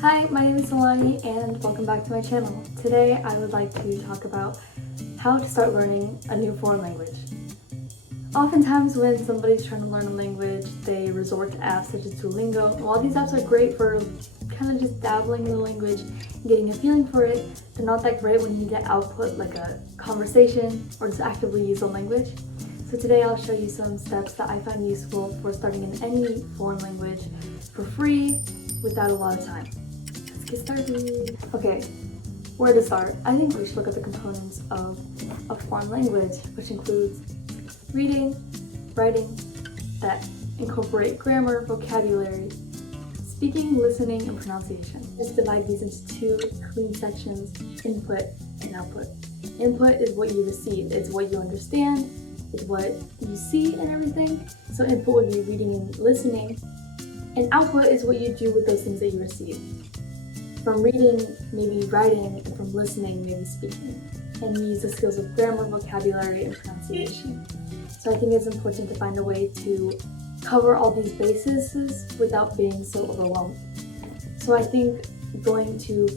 Hi, my name is Solani and welcome back to my channel. Today I would like to talk about how to start learning a new foreign language. Oftentimes when somebody's trying to learn a language, they resort to apps such as Duolingo. And while these apps are great for kind of just dabbling in the language and getting a feeling for it, they're not that great when you need to output like a conversation or just actively use the language. So today I'll show you some steps that I find useful for starting in any foreign language for free without a lot of time. Let's get started. Okay, where to start? I think we should look at the components of a foreign language, which includes reading, writing, that incorporate grammar, vocabulary, speaking, listening, and pronunciation. Just divide these into two clean sections, input and output. Input is what you receive, it's what you understand, it's what you see and everything. So input would be reading and listening, and output is what you do with those things that you receive. From reading, maybe writing, and from listening, maybe speaking. And you use the skills of grammar, vocabulary, and pronunciation. So I think it's important to find a way to cover all these bases without being so overwhelmed. So I think going to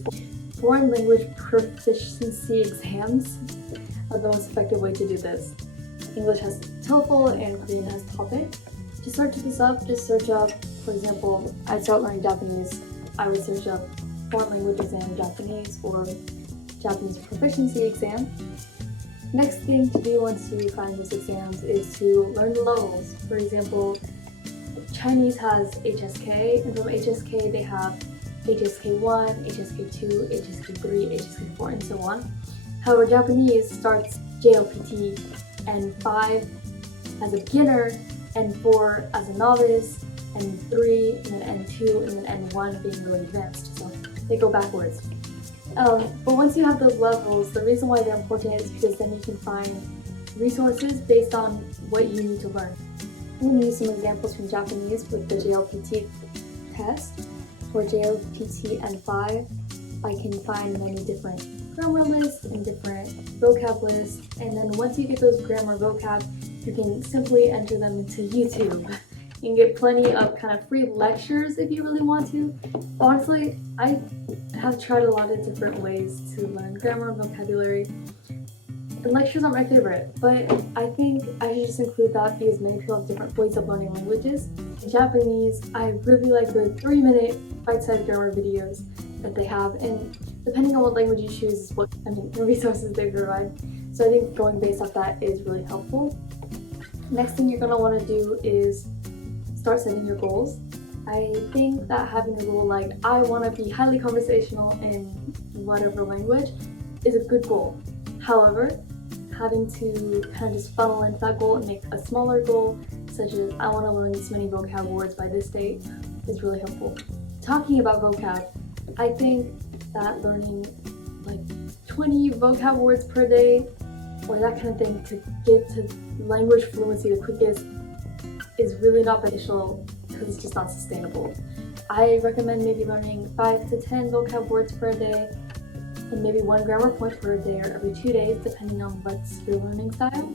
foreign language proficiency exams are the most effective way to do this. English has TOEFL and Korean has TOPIK. To search this up, just search up, for example, I'd start learning Japanese, I would search up foreign language exam Japanese or Japanese proficiency exam. Next thing to do once you find those exams is to learn the levels. For example, Chinese has HSK, and from HSK they have HSK1, HSK2, HSK3, HSK4, and so on. However, Japanese starts JLPT N5 as a beginner, N4 as a novice, N3, and then N2, and then N1 being really advanced. So they go backwards. But once you have those levels, the reason why they're important is because then you can find resources based on what you need to learn. I'm going to use some examples from Japanese with the JLPT test. For JLPT N5, I can find many different grammar lists and different vocab lists, and then once you get those grammar vocab, you can simply enter them into YouTube. You can get plenty of kind of free lectures if you really want to. Honestly, I have tried a lot of different ways to learn grammar and vocabulary. The lectures aren't my favorite, but I think I should just include that because many people have different ways of learning languages. In Japanese, I really like the 3-minute bite-sized grammar videos that they have, and depending on what language you choose is the resources they provide. So I think going based off that is really helpful. Next thing you're going to want to do is start setting your goals. I think that having a goal like I want to be highly conversational in whatever language is a good goal. However, having to kind of just funnel into that goal and make a smaller goal, such as I want to learn this many vocab words by this date, is really helpful. Talking about vocab, I think that learning like 20 vocab words per day or that kind of thing to get to language fluency the quickest is really not beneficial because it's just not sustainable. I recommend maybe learning 5 to 10 vocab words per day and maybe 1 grammar point per day or every 2 days depending on what's your learning style.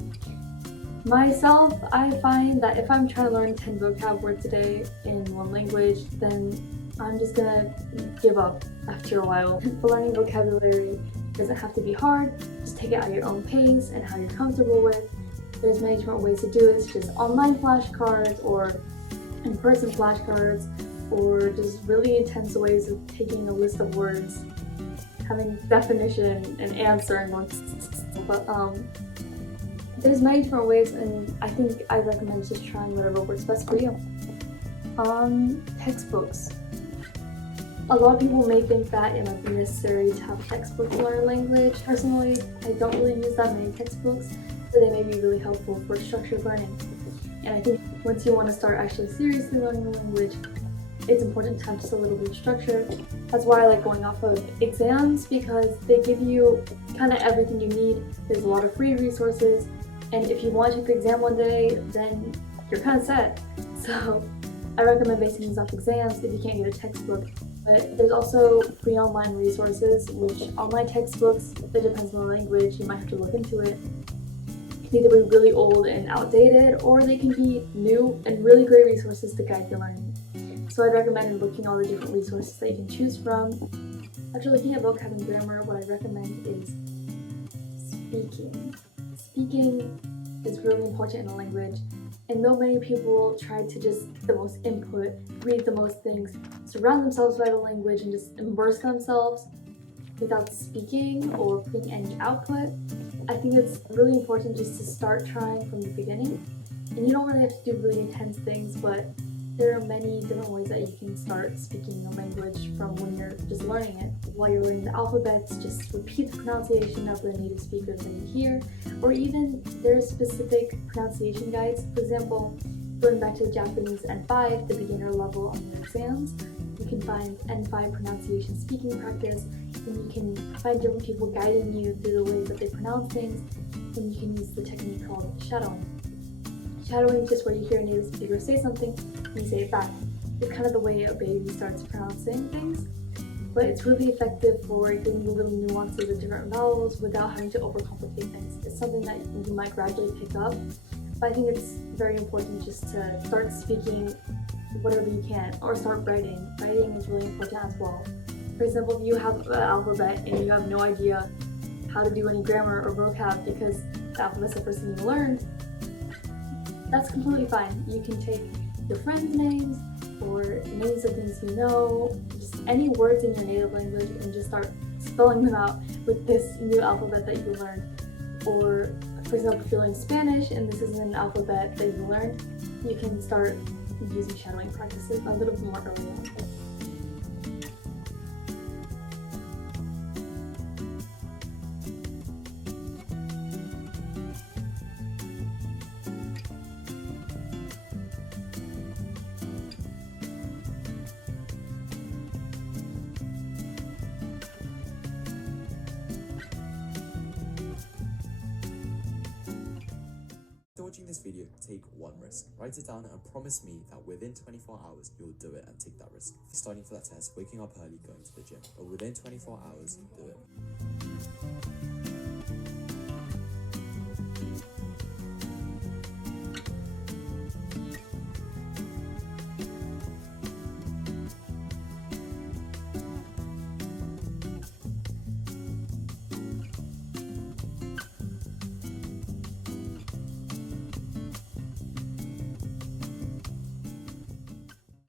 Myself, I find that if I'm trying to learn 10 vocab words a day in one language, then I'm just gonna give up after a while. For learning vocabulary, it doesn't have to be hard, just take it at your own pace and how you're comfortable with. There's many different ways to do it, such as online flashcards or in-person flashcards, or just really intense ways of taking a list of words, having definition and answer in one. But there's many different ways, and I think I recommend just trying whatever works best for you. Textbooks. A lot of people may think that it might be necessary to have textbooks to learn a language. Personally, I don't really use that many textbooks, but they may be really helpful for structured learning. And I think once you want to start actually seriously learning the language, it's important to have just a little bit of structure. That's why I like going off of exams, because they give you kind of everything you need. There's a lot of free resources, and if you want to take the exam one day, then you're kind of set. So I recommend basing these off exams if you can't get a textbook. But there's also free online resources, which online textbooks, it depends on the language, you might have to look into it. It can either be really old and outdated, or they can be new and really great resources to guide your learning. So I'd recommend looking at all the different resources that you can choose from. After looking at vocab and grammar, what I recommend is speaking. Speaking is really important in a language, and though many people try to just get the most input, read the most things, surround themselves by the language, and just immerse themselves without speaking or putting any output, I think it's really important just to start trying from the beginning. And you don't really have to do really intense things, but there are many different ways that you can start speaking a language from when you're just learning it. While you're learning the alphabets, just repeat the pronunciation of the native speaker that you hear, or even there's specific pronunciation guides. For example, going back to the Japanese N5, the beginner level on your exams, you can find N5 pronunciation speaking practice, and you can find different people guiding you through the ways that they pronounce things, and you can use the technique called shadowing. Shadowing is just where you hear a native speaker say something and you say it back. It's kind of the way a baby starts pronouncing things, but it's really effective for getting the little nuances of different vowels without having to overcomplicate things. It's something that you might gradually pick up, but I think it's very important just to start speaking whatever you can, or start writing. Writing is really important as well. For example, if you have an alphabet and you have no idea how to do any grammar or vocab because the alphabet's the first thing you learned, that's completely fine. You can take your friends' names or names of things you know, just any words in your native language, and just start spelling them out with this new alphabet that you learned. Or, for example, if you're learning Spanish and this isn't an alphabet that you learned, you can start using shadowing practices a little bit more early on. After watching this video, take one risk. Write it down and promise me that within 24 hours, you'll do it and take that risk. Studying for that test, waking up early, going to the gym, but within 24 hours, do it.